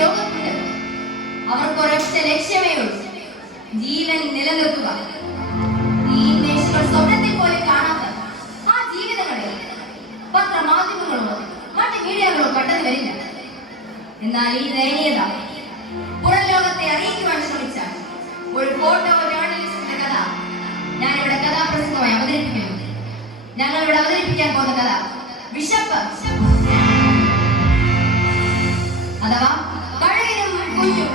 ലോകത്തുണ്ട്. അവർക്കൊരൊറ്റ ലക്ഷ്യമേ ഉള്ളൂ, ജീവൻ നിലനിർത്തുക. ഈ മേശകൾ സ്വപ്നത്തിൽ പോലും കാണാത്ത ആ ജീവിതങ്ങളെ പത്രമാധ്യമങ്ങളോ മറ്റ് മീഡിയകളോ കണ്ടെന്ന് വരില്ല. എന്നാൽ ഈ ദയനീയത പുറം ലോകത്തെ അറിയിക്കുവാൻ ശ്രമിച്ച ഒരു ഫോട്ടോ ജേർണലിസ്റ്റിന്റെ കഥ ഞാനിവിടെ കഥാപ്രസംഗമായി അവതരിപ്പിക്കുന്നു. ഞങ്ങളിവിടെ അവതരിപ്പിക്കാൻ പോകുന്ന കഥ വിശപ്പ് അഥവാ കഴുകനും കുഞ്ഞും.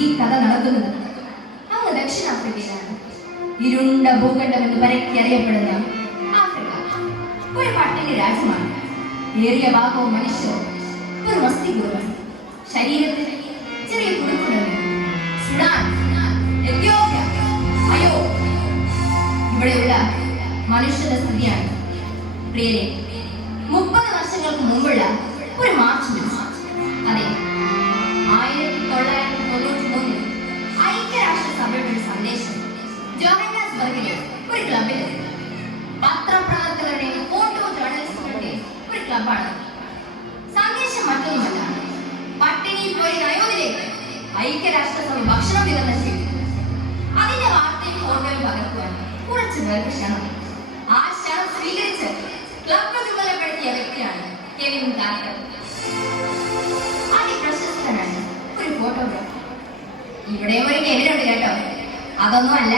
ഈ കഥ നടക്കുന്നത് അങ്ങ് ദക്ഷിണാഫ്രിക്കയിലാണ്. ഇരുണ്ട ഭൂഖണ്ഡം എന്ന് പരക്കെ അറിയപ്പെടുന്ന ആഫ്രിക്ക ഒരു പട്ടിക രാജ്യമാണ്. ഏറിയ ഭാഗവും മനുഷ്യരും ഒരു മസ്തിപൂർവ്വം ശരീരത്തിൽ ചെറിയ കുടുക്കുടങ്ങൾ. സുഡാൻ, എത്യോപ്യ, അയോ ഇവിടെയുള്ള മനുഷ്യന്റെ സ്ഥിതിയാണ്. പ്രിയരെ, 30 വർഷങ്ങൾക്ക് മുമ്പുള്ള ഒരു മാർച്ച് ദിവസം, അതെ 1993 ഐക്യരാഷ്ട്രസഭയുടെ ഒരു സന്ദേശം ജോഹന്നാസ്ബർഗിലെ ഒരു ക്ലബിൽ, പത്രപ്രവർത്തകരുടെയും ഫോട്ടോ ജേർണലിസ്റ്റുകളുടെയും ഒരു ക്ലബാണ്. സന്ദേശം മറ്റൊന്നുമല്ല, പട്ടിണിയിൽ പോയി നയോദിലേക്ക് ഐക്യരാഷ്ട്രസഭ ഭക്ഷണം വിതരണം ചെയ്തു. അതിന്റെ വാർത്തയും ഫോട്ടോയും പകർത്തുവാൻ കുറച്ചു പേർക്ക് ക്ഷണം. ആ ക്ഷണം സ്വീകരിച്ച് ക്ലബ് ചുമതലപ്പെടുത്തിയ വ്യക്തിയാണ് കെവിൻ കാർട്ടർ. അതിപ്രശസ്തനാണ് ഒരു ഫോട്ടോഗ്രാഫർ. ഇവിടെയും ഒരു കെവിനുണ്ട് കേട്ടോ, അതൊന്നും അല്ല.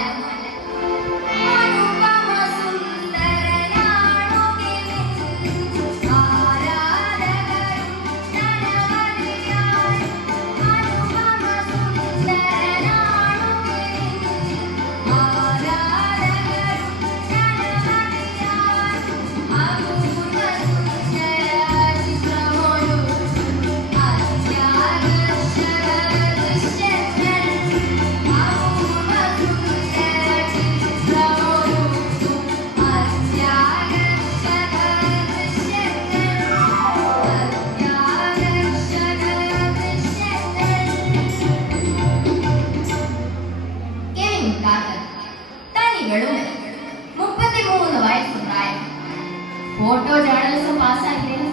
ഫോട്ടോ ജേർണലിസം പാസ്സാക്കിയത്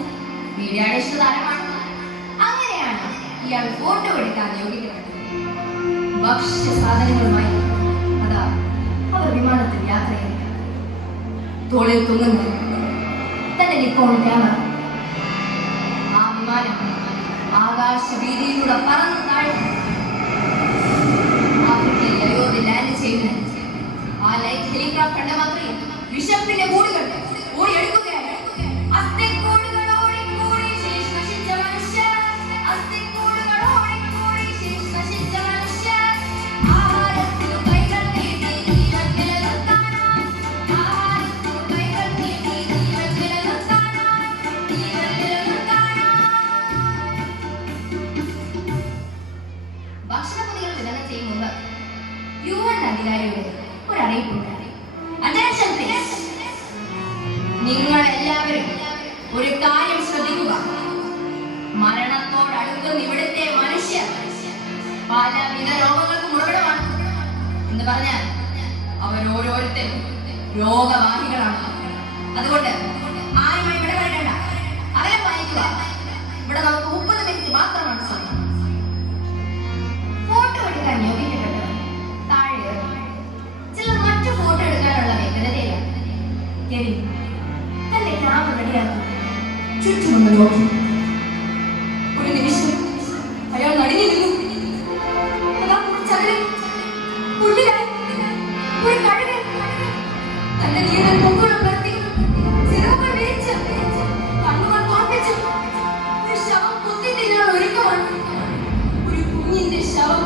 മീഡിയയുടെ ഇഷ്ടതാരമാണ്. അങ്ങനെയാണ് ഇയാൾ ഫോട്ടോ എടുക്കാൻ നിയോഗിക്കപ്പെട്ടത്. ഭക്ഷ്യ സാധനങ്ങളുമായി അതാ അവർ വിമാനത്തിൽ യാത്ര ചെയ്തു. തോളിൽ തുങ്ങുന്ന തന്റെ നിക്കോൺ ക്യാമറ. ആ വിമാനം ആകാശവീതിയിലൂടെ പറന്ന് താഴ്ന്നു ആഫ്രിക്കയിൽ അയോധ്യ ലാൻഡ് ചെയ്യുന്നത്. ആ ലൈറ്റ് ഹെലികോപ്റ്റർ കണ്ട മാത്രമേ വിശപ്പിന്റെ കൂടുകൾ ഓടിയെടുക്കുകയാണ്. ഭക്ഷണപ്പൊതികൾ വിതരണം ചെയ്യുമ്പോൾ UN അധികാരിയുടെ ഒരു അറിയിപ്പുണ്ട്. നിങ്ങൾ എല്ലാവരും ഒരു കാര്യം ശ്രദ്ധിക്കുക. മരണത്തോടടുക്കുന്ന ഇവിടുത്തെ മനുഷ്യർ പലവിധ രോഗങ്ങൾക്കും ഉറവിടമാണ് എന്ന് പറഞ്ഞാൽ അവർ ഓരോരുത്തരും രോഗവാഹികളാണ്. അതുകൊണ്ട് ആരുമായി ഇടപെടേണ്ട, അവരെ വായിക്കുക. ഇവിടെ നമുക്ക് 30 മിനിറ്റ് മാത്രമാണ് സമയം. ഫോട്ടോ എടുക്കാൻ നിയോഗിക്കപ്പെട്ടത് താഴെ ചിലർ മറ്റു ഫോട്ടോ എടുക്കാനുള്ള വ്യഗ്രതയിലാണ്. കെവിൻ തന്റെ ക്യാമറ റെഡിയാക്കി ചുറ്റുമൊന്ന് നോക്കി. ഒരു നിമിഷം അയാൾ നടുങ്ങി നിന്നു. ഒരു കഴുകൻ തന്റെ നീന്തൽ പൊക്കുളം നിർത്തി ചിറകുകൾ വിരിച്ച് കണ്ണുകൾ തുറപ്പിച്ചു. ഒരു ശവം കുത്തി തിന്നാൻ ഒരുക്കമാണ്. ഒരു കുഞ്ഞിന്റെ ശവം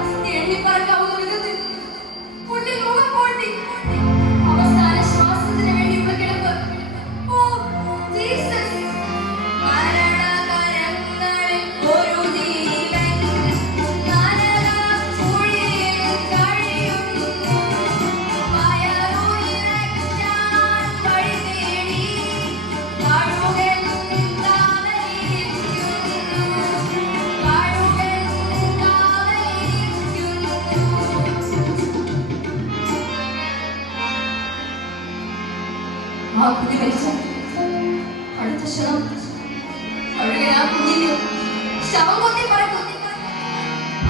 അസ്ഥി എണ്ണിപ്പറക്കാവുന്ന വിധത്തിൽ ഉള്ളിൽ മുഖം പൊട്ടി ആ കുഞ്ഞ് മരിച്ച അടുത്ത ക്ഷണം കഴുകൻ ആ കുഞ്ഞിന്റെ ശവം കൊത്തി പറക്കും.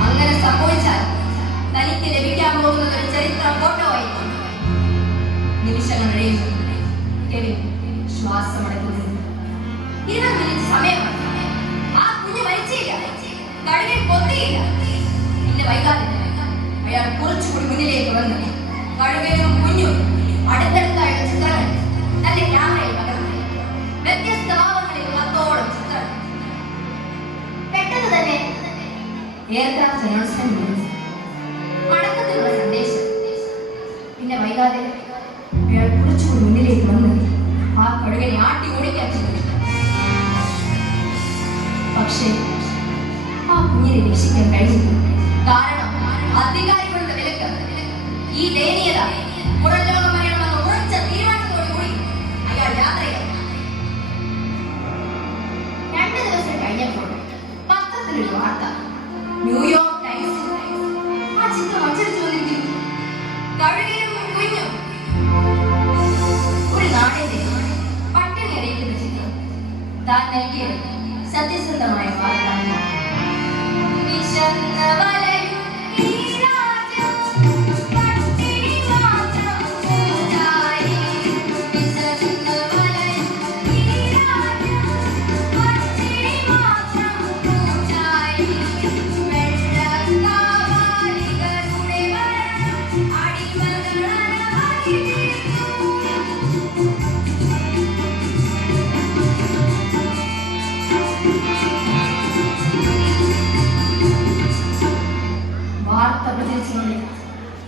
അങ്ങനെ സംഭവിച്ചാൽ തനിക്ക് ലഭിക്കാൻ പോകുന്നത് ഒരു ചരിത്ര ഫോട്ടോ ആയിരിക്കും. നിമിഷങ്ങൾ കഴിയുന്നു. കെവിൻ ശ്വാസമടക്കുന്നു. 20 മിനിറ്റ് സമയമാണ്. ആ കുഞ്ഞ് മരിച്ചില്ല, കഴുകൻ കൊത്തിയില്ല. പിന്നെ വൈകാതെ അയാൾ കുറച്ചുകൂടി മുന്നിലേക്ക് വന്നു. കഴുകനും കുഞ്ഞും അടുത്തടുത്തായുള്ള ചിത്രങ്ങൾ തന്റെ ക്യാമറയിൽ പകർന്നു. വ്യത്യസ്ത ഭാവങ്ങളിൽ 10ഓളം ചിത്രങ്ങൾ. പെട്ടെന്ന് തന്നെ എയർക്രാഫ്റ്റ് അനൗൺസ്മെന്റ്, അടക്കത്തിലുള്ള സന്ദേശം. പിന്നെ വൈകാതെ അയാൾ കുറച്ചുകൂടി മുന്നിലേക്ക് വന്ന് ആ കഴുകനെ ആട്ടി ഓടിക്കാൻ ശ്രമിച്ചു. പക്ഷേ ആ കുഞ്ഞിനെ രക്ഷിക്കാൻ കഴിഞ്ഞില്ല. കാരണം അധികാരികളുടെ വിലക്ക്. ഈ ദയനീയത പുറം ലോകം അറിയണമെന്ന ഉറച്ച തീരുമാനത്തോടുകൂടി അയാൾ യാത്രയായി. 2 ദിവസം കഴിഞ്ഞപ്പോൾ പത്രത്തിലൊരു വാർത്ത. ന്യൂയോർക്ക് ടൈംസിൽ ആ ചിത്രം അച്ചടിച്ചു വന്നിരിക്കുന്നു. കഴുകനും കുഞ്ഞും ഒരു നാടിന്റെ പട്ടിണി അറിയിക്കുന്ന ചിത്രം. താൻ നൽകിയത് സത്യസന്ധമായ വാഗ്ദാനം.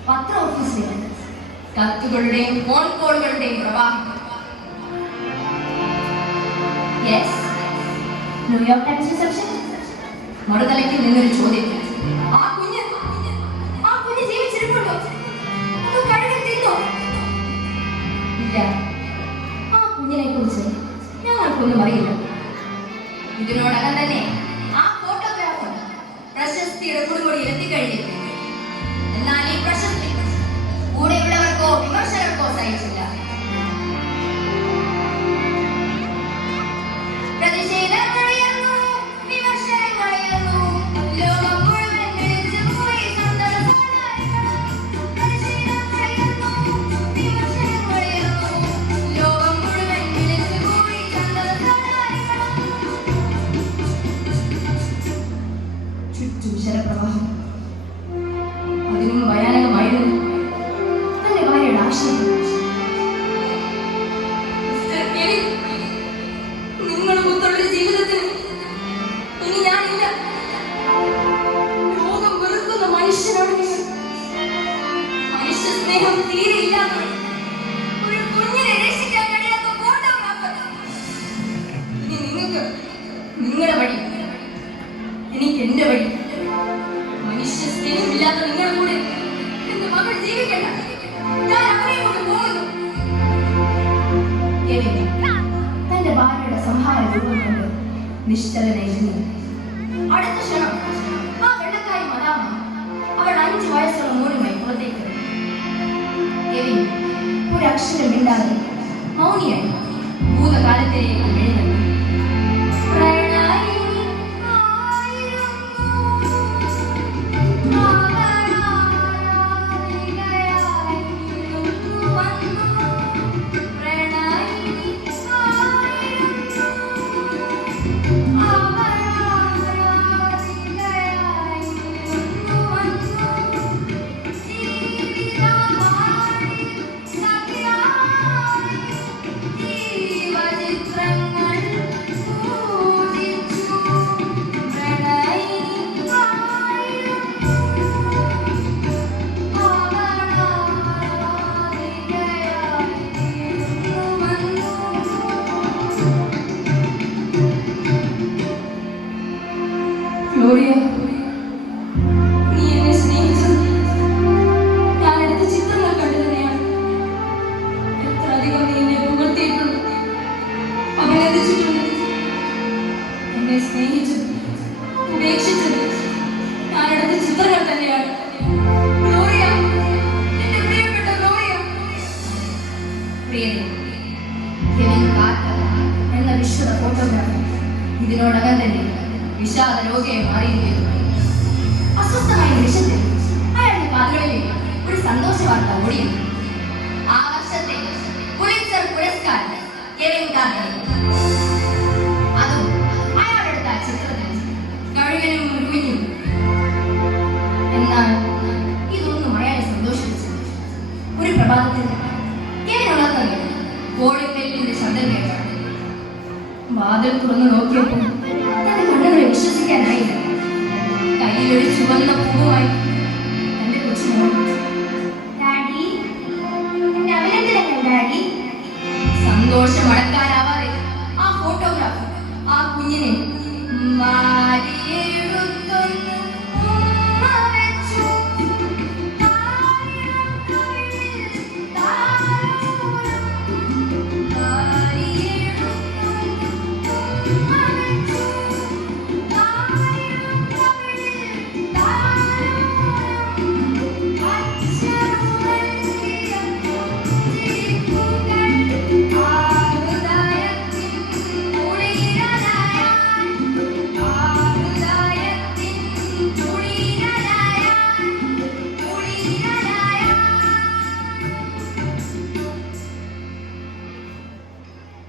പത്ര ഓഫീസിലേക്ക് കത്തുകളുടെയും ഫോൺ കോളുകളുടെയും പ്രവാഹം. New York times reception. മറുതലയ്ക്ക് നിന്നൊരു ചോദ്യം. ആ കുഞ്ഞ് ജീവിച്ചിരിപ്പുണ്ടോ? അത് കഴുകൻ തിന്നോ? ഇല്ല, ആ കുഞ്ഞിനെ കുറിച്ച് ഞങ്ങൾക്കൊന്നും അറിയില്ല. ഇതിനോടകം തന്നെ ആ ഫോട്ടോഗ്രാഫർ പ്രശസ്തിയുടെ കൊടുമുടിയിൽ എത്തിക്കഴിഞ്ഞിരിക്കുന്നു. എന്നാൽ ഈ പ്രശസ്തി കൂടെയുള്ളവർക്കോ വിമർശകർക്കോ സഹിച്ചില്ല. പ്രതിഷേധങ്ങളുയർന്നു, വിമർശനങ്ങളുയർന്നു, ലോകം മുഴുവൻ വിളിച്ചുപോയി സന്തോഷസാരായികൾ. പ്രതിഷേധങ്ങളുയർന്നു, വിമർശനങ്ങളുയർന്നു, ലോകം മുഴുവൻ വിളിച്ചുപോയി സന്തോഷസാരായികൾ. ചുറ്റും ശരപ്രവാഹം. അതിനും ഭയാനകമായിരുന്നു തന്റെ ഭാര്യയുടെ ആശയം. നിങ്ങളുമൊത്തുള്ള ജീവിതത്തിന് ഇനി ഞാനില്ല. ലോകം വെറുക്കുന്ന മനുഷ്യനാണ് നിങ്ങൾ. മനുഷ്യ സ്നേഹം തീരെ ഇല്ലാത്ത ഒരു കുഞ്ഞിനെ രക്ഷിക്കാൻ കഴിയാത്ത ഫോട്ടോഗ്രാഫർ. ഇനി നിങ്ങൾക്ക് നിങ്ങളുടെ വഴി, എനിക്ക് എന്റെ വഴി. മനുഷ്യ സ്നേഹമില്ലാത്ത നിങ്ങളുടെ കൂടെ എന്റെ മകൾ ജീവിക്കണ്ട. ഞാൻ അവരെ കൊണ്ട് പോകുന്നു. തന്റെ ഭാര്യയുടെ സംഹാര രൂപം കൊണ്ട് നിശ്ചലനായിരുന്നു. അടുത്ത ക്ഷണം ആ വെള്ളക്കാരി മദാമ അവൾ 5 വയസ്സുള്ള മോനുമായി പുറത്തേക്ക് കെവിൻ ഒരു അക്ഷരം മിണ്ടാതെ മൗനിയായി ഭൂതകാലത്തിലേക്ക് എഴുന്നള്ളി. ഗ്ലോറിയ, നീ എന്നെ സ്നേഹിച്ചത് ഞാൻ എടുത്ത ചിത്രങ്ങൾ കണ്ടു തന്നെയാണ്. എത്ര അധികം നീ എന്നെ പുകഴ്ത്തിയിട്ടുണ്ട്, അഭിനന്ദിച്ചിട്ടുണ്ട്. എന്നെ സ്നേഹിച്ചത്, ഉപേക്ഷിച്ചത് ഞാൻ എടുത്ത ചിത്രങ്ങൾ തന്നെയാണ്. ഗ്ലോറിയ, എന്റെ പ്രിയപ്പെട്ട ഗ്ലോറിയ. പ്രിയരെ, ഇതിനോടകം തന്നെ വിഷാദ രോഗിയെ മാറിയിരിക്കുന്നു. അസ്വസ്ഥമായ നിമിഷത്തിൽ അയാളുടെ കാതുകളിലേക്ക് ഒരു സന്തോഷ വാർത്ത ഓടിയും. ആ വർഷത്തെ പുലിത്സർ പുരസ്കാരം കെവിൻ ഗാർണർ. അതും അയാളെടുത്ത ചിത്രത്തിൽ കഴുകനും മുഴുവനും. എന്നാൽ ഇതൊന്നും അയാളെ സന്തോഷിപ്പിച്ചു. ഒരു പ്രഭാതത്തിൽ കെവിൻ ഉണർന്നത് കോഴിക്കല്ലിന്റെ ശബ്ദം കേട്ടാണ്. വാതിൽ തുറന്നു നോക്കിയപ്പോൾ തന്റെ കണ്ണുകളെ വിശ്വസിക്കാനായില്ല. കയ്യിലൊരു ചുവന്ന പൂവുമായി തന്റെ കൊച്ചുമോൾ. ഡാഡി, എന്റെ അഭിനന്ദനങ്ങൾ ഡാഡി. സന്തോഷം അടക്കാനാവാതെ ആ ഫോട്ടോഗ്രാഫ് ആ കുഞ്ഞിനെ വാരിയെടുത്തൊന്ന് ഉമ്മ വെച്ചു.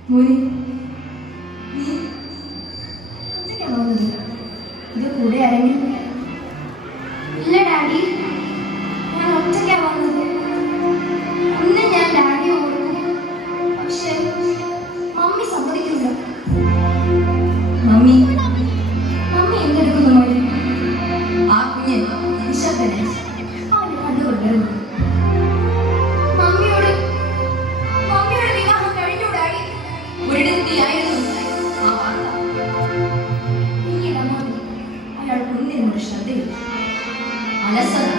മോനെ, നീ ഒറ്റയ്ക്കാണോ വന്നത്? ഇത് കൂടെ ആരെങ്കിലും? ഇല്ല ഡാഡി, ഞാൻ ഒറ്റയ്ക്കാണ് വന്നത്. അന്ന് ഞാൻ ഡാഡിയെ ഓർത്തു, പക്ഷെ മമ്മി സമ്മതിക്കില്ല. മമ്മി എന്തെടുക്കുന്നു മോനെ? ആ കുഞ്ഞ് നിശബ്ദനെ അവന്റെ കണ്ണുകൾ വരുന്നു. മമ്മിയോട് വിവാഹം കഴിഞ്ഞു ഡാഡി. ഒരിടത്തിയായിരുന്നു ആ വാർത്ത. പിന്നീട് അങ്ങോട്ട് അയാൾ കുഞ്ഞിനോട് ശ്രദ്ധയില്ല. അലസത,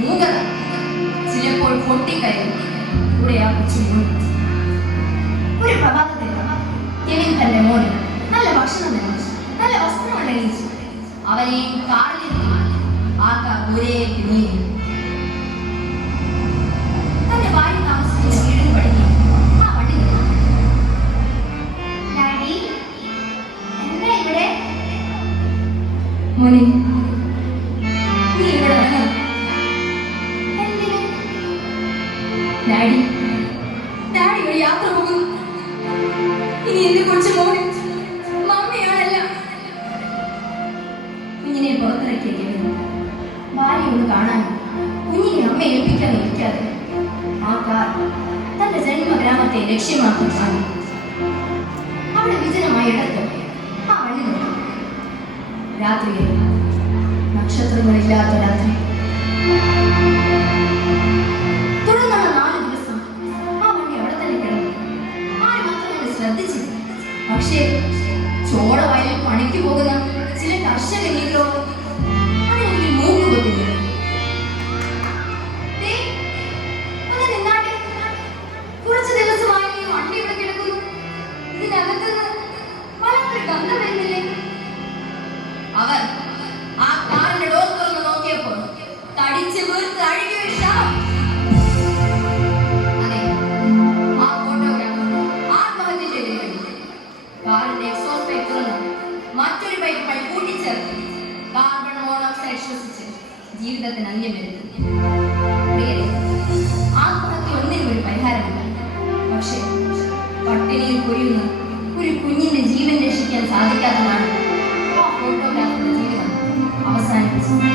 മൂകത, ചിലപ്പോൾ പൊട്ടിക്കയറും കൂടെ ആ കൊച്ചു മോൻ. ഒരു പ്രഭാതത്തിൽ കെവിൻ തന്റെ മോന് നല്ല ഭക്ഷണം നൽകി, നല്ല വസ്ത്രങ്ങൾ അണിയിച്ചു. അവനെയും കാറിലിരുത്തി ആ കാർ ദൂരേക്ക് നീങ്ങി. തന്റെ ഭാര്യ താമസിക്കുന്ന വീടിന് പടിഞ്ഞു ആ വണ്ടി നിന്നു. ഡാഡി, എന്താ ഇവിടെ? മോനെ, നീ ഇവിടെ വരണം. എന്തിന്? ഡാഡി ഒരു യാത്ര പോകുന്നു. ഇനി എന്നെ കുറിച്ച് മോനെ മമ്മിയാണല്ല. കുഞ്ഞിനെ പുറത്തിറക്കിയ ഭാര്യ ഒന്ന് കാണാൻ കുഞ്ഞിനെ അമ്മ ഏൽപ്പിക്കാൻ നിൽക്കാതെ ആ കാർ തന്റെ ജന്മഗ്രാമത്തെ ലക്ഷ്യമാക്കി കാണി. അവിടെ വിജനമായ ഇടത്ത് ആ വണ്ടി നോക്കി. രാത്രിയിൽ നക്ഷത്രങ്ങളില്ലാത്ത രാത്രി. തുടർന്നുള്ള 4 ദിവസം ആ വണ്ടി അവിടെ തന്നെ കിടന്നു. ആരും മാത്രം ശ്രദ്ധിച്ചില്ല. പക്ഷേ ചോള വയലിൽ പണിക്ക് പോകുന്ന ചില കർഷകരീകളോ അതിനെനിക്ക് മൂക്ക് കൊത്തില്ല. കുറച്ചു ദിവസമായി ഈ വണ്ടി ഇവിടെ കിടക്കുന്നു. ഇതിനകത്തുനിന്ന് വല്ലാത്തൊരു ഗന്ധം വരുന്നില്ലേ? അവർ ആ കാറിന്റെ ഡോർ തുറന്ന് നോക്കിയപ്പോൾ തടിച്ച് വീർത്ത് അഴുകിയ ഒരു ശവം. അതെ, ആ ഫോട്ടോഗ്രാഫർ ആത്മഹത്യ ചെയ്തു കഴിഞ്ഞു. കാറിന്റെ എക്സോസ്റ്റ് പൈപ്പ് തുറന്ന് മറ്റൊരു പൈപ്പുമായി കൂട്ടിച്ചേർത്ത് കാർബൺ മോണോക്സൈഡ് ശ്വസിച്ച് ജീവിതത്തിന് അന്ത്യം വരുത്തി. പ്രിയരെ, ആത്മഹത്യ ഒന്നിനും ഒരു പരിഹാരമില്ല. പക്ഷേ പട്ടിണിയിൽ പൊരിയുന്ന ഒരു കുഞ്ഞിന്റെ ജീവൻ രക്ഷിക്കാൻ സാധിക്കാത്തതാണ് ആ ഫോട്ടോഗ്രാഫറുടെ ജീവിതം അവസാനിപ്പിച്ചത്.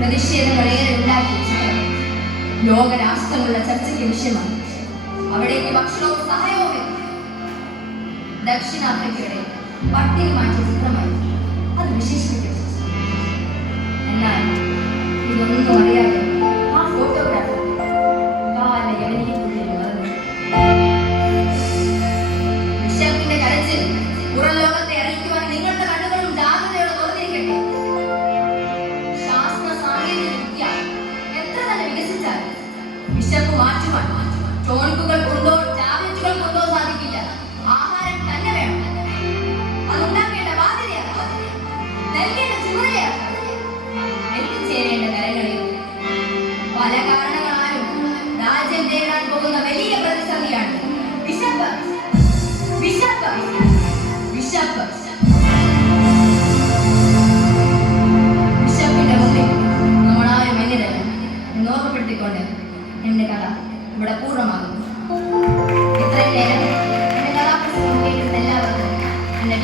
പ്രതിഷേധങ്ങളേറെ ഉണ്ടാക്കിയ ചിത്രം ലോകരാഷ്ട്രങ്ങളുടെ ചർച്ചയ്ക്ക് വിഷയമാണ്. അവിടേക്ക് ഭക്ഷണവും സഹായവും എത്തി. ദക്ഷിണാഫ്രിക്കയുടെ പട്ടിണി മാറ്റിയ ചിത്രമായി അത് വിശേഷിപ്പിക്കപ്പെട്ടു. എന്നാൽ ഇതൊന്നും അറിയാതെ ആ ഫോട്ടോഗ്രാഫർ കാല യവനിക്കുള്ളിൽ വളർന്നു. വിശപ്പിന്റെ ടോണിക്കുകൾ കൊണ്ടോ ടാബ്ലറ്റുകൾ കൊണ്ടോ സാധിക്കില്ല. ആഹാരം തന്നെ വേണം. അതുണ്ടാക്കേണ്ട ബാധ്യതയാണ്, നൽകേണ്ട ചുമതലയാണ്. എത്തിച്ചേരേണ്ട കരങ്ങളിൽ പല കാരണങ്ങളാലും രാജ്യം നേരിടാൻ പോകുന്ന വലിയ പ്രതിസന്ധിയാണ് വിശപ്പ്. വിശപ്പ്, വിശപ്പ്. വിശപ്പിന്റെ മുന്നിൽ നമ്മളാരും എങ്ങനെയല്ല എന്ന് ഓർമ്മപ്പെടുത്തിക്കൊണ്ട് എന്റെ കഥ ഇവിടെ പൂർണ്ണമാകുന്നു. ഇത്രയും നേരം എന്റെ കഥാപ്രസംഗം കേട്ടിരുന്ന എല്ലാവർക്കും എന്റെ